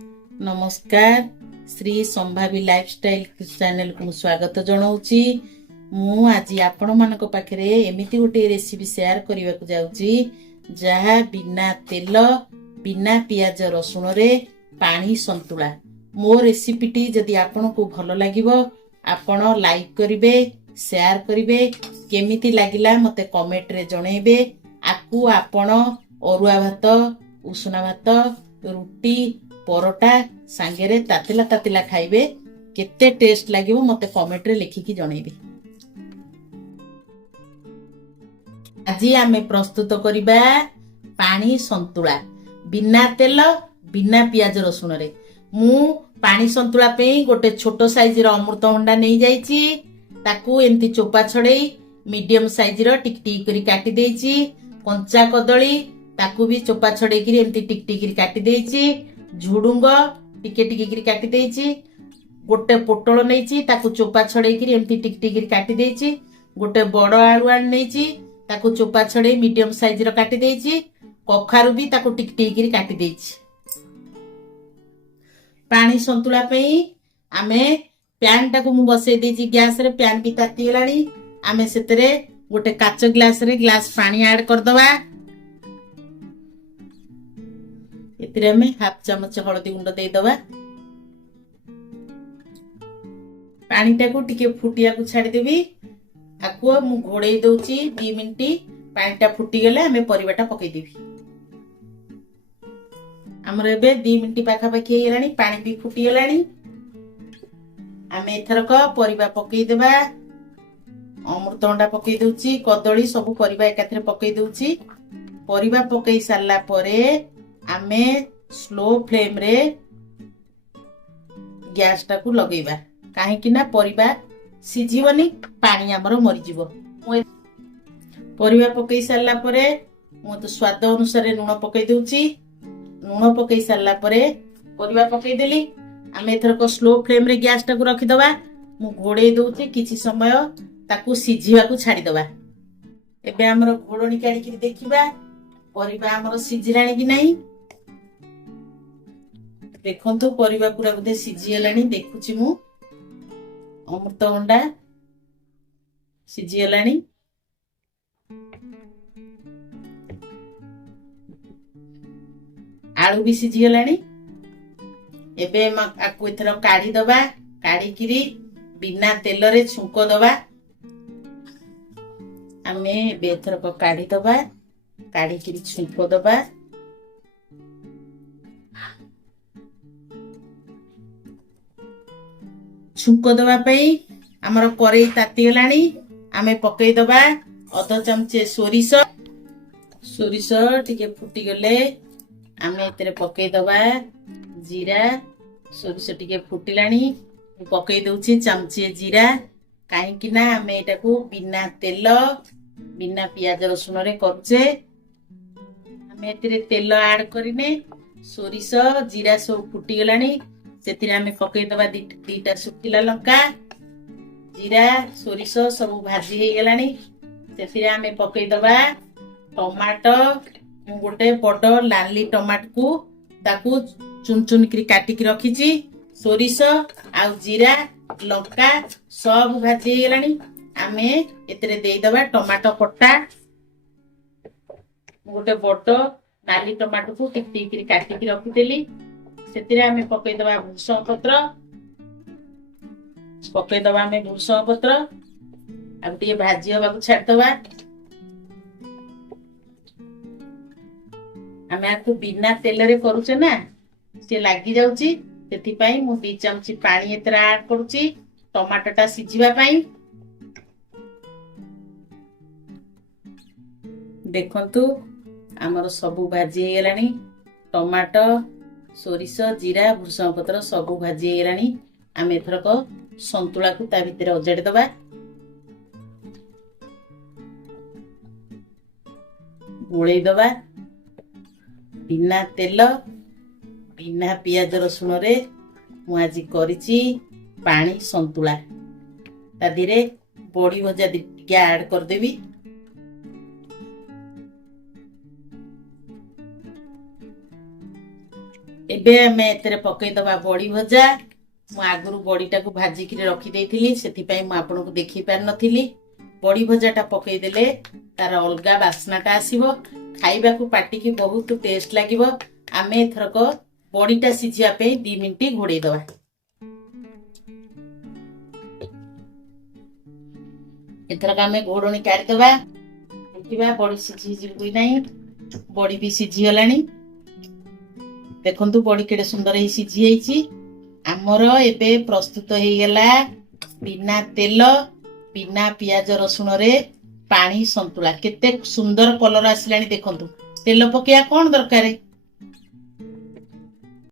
नमस्कार Shri संभावी lifestyle channel को स्वागत जनाऊँगी। मु आज आपण मानक पाखरे एमिति गोटे रेसिपी शेयर करने को जाऊँगी जहाँ बिना तेल बिना पियाज रसुण रे पानी संतुला। मो रेसिपीटी जदि आपण को भल लागिबो आपण लाइक करिवे शेयर करिवे केमिति लागिला मते कमेंट रे जणेबे। आकु आपण अरुआ भात उषुना भात रुटी परोटा सांगेरे तातिला तातिला खाइबे केते टेस्ट लागिबो मते कमेंट रे लिखिकी जणेबे। आजी आमे प्रस्तुत करिबा पानी संतुला बिना तेल बिना पियाज रसुण रे। मु पानी संतुला पे गोटे छोटो साइज रो अमृतभंडा नै जाईची ताकू एंती चोपा छड़ेई मीडियम साइज रो टिक टिक करी काटी देईची। कंचा कदली ताकू भी चोपा छड़ेई करी एंती टिक टिक करी काटी देईची। झुडुंग टिके टिके करी काटी देईची। गोटे पोटल नैची ताकू चोपा छड़ेई करी एंती टिक टिक करी काटी देईची। गोटे बड़ आलू आन नैची ताकू चोपा छड़ेई मीडियम साइज रो काटी देईची। कखारू भी ताकू टिक टिक करी काटी देईची। पानी संतुला पे आमे पैन टाकू मु बसई देईची गैस रे। पैन भी ताती गेलानी। आमे सेतरे गोटे काच ग्लास रे ग्लास पानी ऐड कर दवा। एतिरे आमे हाफ चमच हळदी गुंड देई दवा। पानी टाकू टिके फुटिया को छाडी देबी। आकु मु घोड़ेई दउची 2 मिनिट। पानी टा फुटी गेले आमे परिबाटा पकई देबी। हमर एबे 2 मिनिट पाखा पाखी हेलानी। पानी भी फुटी गेलानी। आमे एथरक परिबा पकई देबा। अमृतभंडा पकई दउची कदली सब परिबा एकाथरे पकई दउची। परिबा पकई सारला परे आमे स्लो फ्लेम रे गैस टाकू लगेबा काहे कि ना परिबा सिझिबनी पानी हमर मरि जिवो। परिबा पकई सारला परे मु तो स्वाद अनुसार लूण पकई दउची। लूण पकई सारला परे परिबा पकई देली। आमे एथरक स्लो फ्लेम रे गैस टाकू रखि दबा। मु घोड़ेई दउची किछि समय ताकू सिझिबा को छाडी दबा। एबे हमर घोड़णी काढी कि देखिबा परिबा हमर सिझिलाणी कि नाही। देखंतु परिबा पूरा बोधे सिझी गेलानी। देखुची मु अमृतभंडा सिझी गेलानी। आलू भी सिझी गेलानी। एबे आकु एथर काढी दबा। काढी किरी बिना तेल रे छुंको दबा। आमे एबे एथर को काढी दबा। काढी किरी छुंको दबा। छुंको दबा पई हमर करेई ताती गेलानी। आमे पकई दबा अध चमचे सोरिष। सोरिष टिके फुटी गले आमे एतरे पकई दबा जीरा। सोरिष टिके फुटिलानी पकई दउची चमचे जीरा। काहे कि ना आमे एटाकू बिना तेल बिना पियाज रसुण रे करछे। आमे एतरे तेल ऐड करिने सोरिष जीरा सब फुटी गलानी। सेतिरे आमे पकई दबा दीटा सुखिला लंका। जीरा सोरिष सब भाजी हे गलानी। सेतिरे आमे पकई दबा टमाटो। मु गोटे बड़ लाली टमाटो को ताकू चुन चुन करी काटी की रखीची। सोरिष आ जीरा लंका सब भाजी हे गलानी। आमे एतरे देई दबा टमाटो कटा। गोटे बड़ नाली टमाटो को टिक टिक करी काटी की रखी देली। सेतिरे आमे पकई दबा भूसंग पत्र। पकई दबा आमे भूसंग पत्र अब टिके भाजी हबा को छाड दबा। आमे आकु बिना तेल रे करूचे ना से लागी जाउची। सेति पई मु 2 चमची पानी एतरा ऐड करूची टमाटो टा सिझिबा पई। देखंतु हमर सबु भाजी हे गेलानी। टमाटो सोरिष जीरा भूसंग पत्र सबु भाजी हे गेलानी। आमे एथरक संतुला को ता भितरे अजाडी दबा। गोळेई दबा। बिना तेल बिना पियाज रसुण रे मु आजि करिची पानी संतुला। ता दिरे बड़ी भजा टिके ऐड कर देबी। ଏବେ ଆମେ ଏଥିରେ ପକେଇଦବା ବଡି ଭଜା। ମୁଁ ଆଗରୁ ବଡିଟାକୁ ଭାଜିକିରି ରଖିଦେଇଥିଲି, ସେଥିପାଇଁ ମୁଁ ଆପଣଙ୍କୁ ଦେଖେଇ ପାରିନଥିଲି। ବଡି ଭଜାଟା ପକେଇଦେଲେ ତାର ଅଲଗା ବାସ୍ନାଟା ଆସିବ, ଖାଇବାକୁ ପାଟିକି ବହୁତ ଟେଷ୍ଟ ଲାଗିବ। ଆମେ ଏଥରକ ବଡିଟା ସିଝିବା ପାଇଁ 2 ମିନିଟ୍ ଘୋଡେଇ ଦବା। ଏଥରକ ଆମେ ଘୋଡଣି କାଢିଦବା, ଦେଖିବା ବଡି ସିଝିଯିବ କି ନାହିଁ। ବଡି ବି ସିଝିଗଲାଣି, ଦେଖନ୍ତୁ ବଡି କେଡେ ସୁନ୍ଦର ହେଇ ସିଝି ଯାଇଛି। ଆମର ଏବେ ପ୍ରସ୍ତୁତ ହେଇଗଲା ବିନା ତେଲ ବିନା ପିଆଜ ରସୁଣରେ ପାଣି ସନ୍ତୁଳା। କେତେ ସୁନ୍ଦର କଲର ଆସିଲାଣି ଦେଖନ୍ତୁ। ତେଲ ପକେଇବା କଣ ଦରକାର,